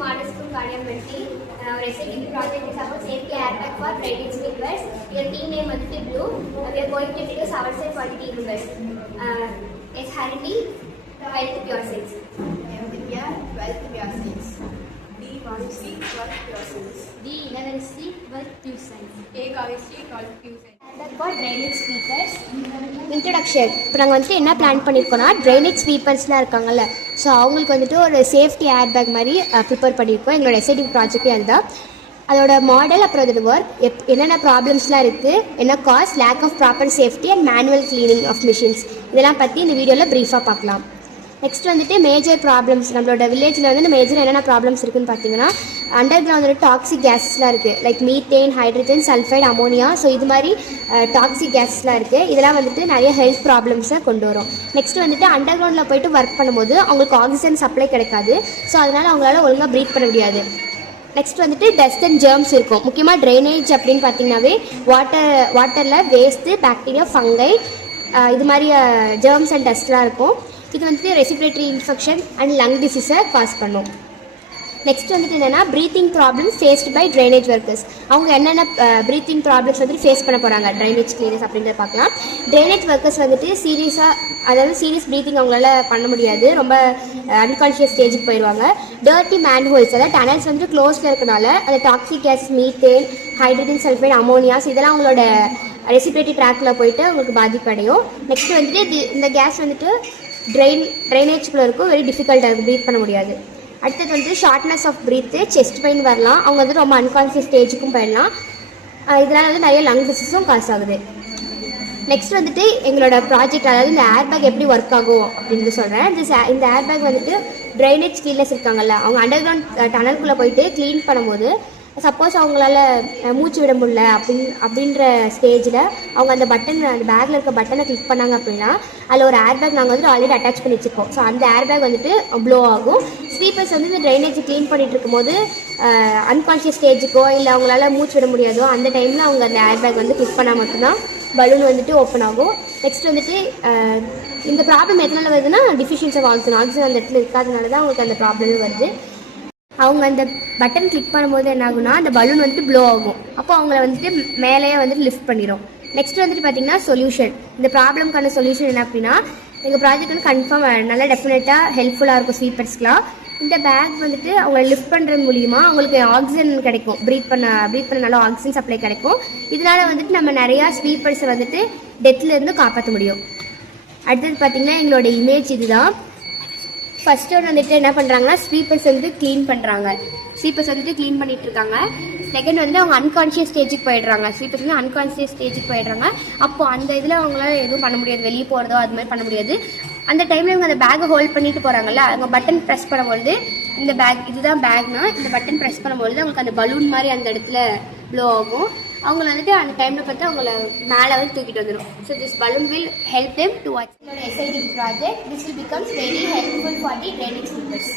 Model School, Kadiyampatti. Our SATP project is about safety airbag for drainage sweepers. Your team name is Blue. We are going to introduce ourselves for the team members. It's Harity, 12th pure science. Vidya, 12th pure science. D. Vanusi, 12th pure science. D. Innavansi, 12th pure science. A. Kavishri, 12th pure science. For drainage sweepers. Introduction. இப்போ நாங்கள் வந்துட்டு என்ன plan பண்ணியிருக்கோம்னா drainage ஸ்வீப்பர்ஸ்லாம் இருக்காங்கல்ல, so அவங்களுக்கு வந்துட்டு ஒரு safety air bag மாதிரி prepare பண்ணியிருக்கோம். எங்களோட எஸ்ஐடி ப்ராஜெக்டே அதுதான். அதோட மாடல், அப்புறம் அதோட ஒர்க், என்னென்ன ப்ராப்ளம்ஸ்லாம் இருக்குது, என்ன cause, lack of proper safety and manual cleaning of machines, இதெல்லாம் பற்றி இந்த வீடியோவில் ப்ரீஃபாக பார்க்கலாம். நெக்ஸ்ட் வந்துட்டு மேஜர் ப்ராப்ளம்ஸ், நம்மளோட வில்லேஜில் வந்து மேஜர் என்னென்ன ப்ராப்ளம்ஸ் இருக்குதுன்னு பார்த்தீங்கன்னா, அண்டர் கிரவுண்ட் டாக்ஸிக் கேஸஸ்லாம் இருக்குது. Like methane, hydrogen, sulphide, ammonia. So இது மாதிரி டாக்ஸிக் கேஸஸ்லாம் இருக்குது. இதெல்லாம் வந்துட்டு நிறைய ஹெல்த் ப்ராப்ளம்ஸை கொண்டு வரும். நெக்ஸ்ட் வந்துட்டு அண்டர் கிரவுண்டில் போய்ட்டு ஒர்க் பண்ணும்போது அவங்களுக்கு ஆக்சிஜன் சப்ளை கிடைக்காது. ஸோ அதனால் அவங்களால ஒழுங்காக ப்ரீத் பண்ண முடியாது. நெக்ஸ்ட் வந்துட்டு டஸ்ட் அண்ட் ஜெர்ம்ஸ் இருக்கும். முக்கியமாக ட்ரைனேஜ் அப்படின்னு பார்த்தீங்கன்னாவே வாட்டரில் வேஸ்ட்டு, பாக்டீரியா, ஃபங்கை, இது மாதிரி ஜெர்ம்ஸ் அண்ட் டஸ்ட்லாம் இருக்கும். இது வந்துட்டு ரெஸ்பிரேட்டரி இன்ஃபெக்ஷன் அண்ட் லங் டிசீஸை காஸ் பண்ணும். நெக்ஸ்ட் வந்துட்டு என்னென்னா breathing problems faced by drainage workers. அவங்க என்னென்ன ப்ரீத்திங் ப்ராப்ளம்ஸ் வந்துட்டு ஃபேஸ் பண்ண போகிறாங்க ட்ரைனேஜ் கிளீனர்ஸ் அப்படின்றத பார்க்கலாம். ட்ரைனேஜ் ஒர்க்கர்ஸ் வந்துட்டு சீரியஸ் ப்ரீத்திங் அவங்களால பண்ண முடியாது. ரொம்ப அன்கான்ஷியஸ் ஸ்டேஜுக்கு போயிடுவாங்க. டர்ட்டி மேன்ஹோல்ஸ், அதாவது டனல்ஸ் வந்துட்டு க்ளோஸில் இருக்கனால அந்த toxic gas, methane, hydrogen sulphide, ammonias இதெல்லாம் அவங்களோட ரெஸ்பிரேட்டரி ட்ராக்கில் போயிட்டு அவங்களுக்கு பாதிப்படையும். நெக்ஸ்ட் வந்துட்டு இந்த கேஸ் வந்துட்டு ட்ரைனேஜ்குள்ளே இருக்கும், வெரி டிஃபிகல்ட்டாக இருக்கும், ப்ரீத் பண்ண முடியாது. அடுத்தது வந்து ஷார்ட்னஸ் ஆஃப் ப்ரீத்து, செஸ்ட் பெயின் வரலாம். அவங்க வந்து ரொம்ப அன்கான்ஷியஸ் ஸ்டேஜுக்கும் போயிடலாம். இதனால் வந்து நிறைய லங் டிசீஸும் காசு ஆகுது. நெக்ஸ்ட் வந்துட்டு எங்களோட ப்ராஜெக்ட், அதாவது இந்த ஏர்பேக் எப்படி ஒர்க் ஆகும் அப்படின்னு சொல்கிறேன். இந்த ஏர்பேக் வந்துட்டு ட்ரைனேஜ் கிளீனர்ஸ் இருக்காங்கல்ல, அவங்க அண்டர் கிரவுண்ட் டனலுக்குள்ளே போயிட்டு க்ளீன் பண்ணும்போது சப்போஸ் அவங்களால மூச்சு விட முடியல அப்படின்ற ஸ்டேஜில் அவங்க அந்த பேக்கில் இருக்க பட்டனை கிளிக் பண்ணாங்க அப்படின்னா அதில் ஒரு ஏர்பேக் நாங்கள் வந்துட்டு ஆல்ரெடி அட்டாச் பண்ணி வச்சுருக்கோம். ஸோ அந்த ஏர்பேக் வந்துட்டு ப்ளோ ஆகும். ஸ்வீப்பர்ஸ் வந்து இந்த ட்ரைனேஜ் க்ளீன் பண்ணிகிட்டு இருக்கும்போது அன்கான்ஷியஸ் ஸ்டேஜுக்கோ இல்லை அவங்களால மூச்சு விட முடியாதோ அந்த டைமில் அவங்க அந்த ஏர்பேக் வந்து கிளிக் பண்ணால் மட்டும்தான் பலூன் வந்துட்டு ஓப்பன் ஆகும். நெக்ஸ்ட் வந்துட்டு இந்த ப்ராப்ளம் எதனால் வருதுன்னா டிஃபிஷியன்சி ஆஃப் ஆக்சிஜன் அந்த இடத்துல இருக்காதனால தான் அவங்களுக்கு அந்த ப்ராப்ளமே வருது. அவங்க அந்த பட்டன் கிளிக் பண்ணும்போது என்ன ஆகுனா அந்த பலூன் வந்துட்டு ப்ளோ ஆகும். அப்போ அவங்கள வந்துட்டு மேலேயே வந்துட்டு லிஃப்ட் பண்ணிடும். நெக்ஸ்ட் வந்துட்டு பார்த்தீங்கன்னா சொல்யூஷன். இந்த ப்ராப்ளம்க்கான சொல்யூஷன் என்ன அப்படின்னா, எங்கள் ப்ராஜெக்ட் வந்து கன்ஃபார்ம் நல்லா டெஃபினட்டாக ஹெல்ப்ஃபுல்லாக இருக்கும் ஸ்வீப்பர்ஸ்க்குலாம். இந்த பேக் வந்துட்டு அவங்கள லிஃப்ட் பண்ணுறது மூலிமா அவங்களுக்கு ஆக்சிஜன் கிடைக்கும், ப்ரீத் பண்ண நல்லா ஆக்சிஜன் சப்ளை கிடைக்கும். இதனால வந்துட்டு நம்ம நிறையா ஸ்வீப்பர்ஸை வந்துட்டு டெத்லேருந்து காப்பாற்ற முடியும். அடுத்தது பார்த்திங்கன்னா எங்களோட இமேஜ் இதுதான். ஃபர்ஸ்ட் ஒன்று வந்துட்டு என்ன பண்ணுறாங்கன்னா ஸ்வீப்பர்ஸ் வந்து க்ளீன் பண்ணுறாங்க. ஸ்வீப்பர்ஸ் வந்துட்டு க்ளீன் பண்ணிட்டு இருக்காங்க. செகண்ட் வந்து அவங்க அன்கான்ஷியஸ் ஸ்டேஜுக்கு போயிடுறாங்க. ஸ்வீப்பர்ஸ் வந்து அன்கான்ஷியஸ் ஸ்டேஜுக்கு போயிடுறாங்க. அப்போது அந்த இதில் அவங்களால எதுவும் பண்ண முடியாது, வெளியே போகிறதோ அது மாதிரி பண்ண முடியாது. அந்த டைமில் இவங்க அந்த பேக்கை ஹோல்ட் பண்ணிட்டு போகிறாங்கல்ல, அவங்க பட்டன் ப்ரெஸ் பண்ணும்பொழுது இந்த இதுதான் பேக்னா, இந்த பட்டன் ப்ரெஸ் பண்ணும்பொழுது அவங்களுக்கு அந்த பலூன் மாதிரி அந்த இடத்துல ப்ளோ ஆகும். அவங்கள வந்துட்டு அந்த டைமில் பார்த்து அவங்கள மேலே வந்து தூக்கிட்டு வந்துடும். So this balloon will help them to watch. என்னோட SID project. This will becomes very helpful for the drainage sweepers.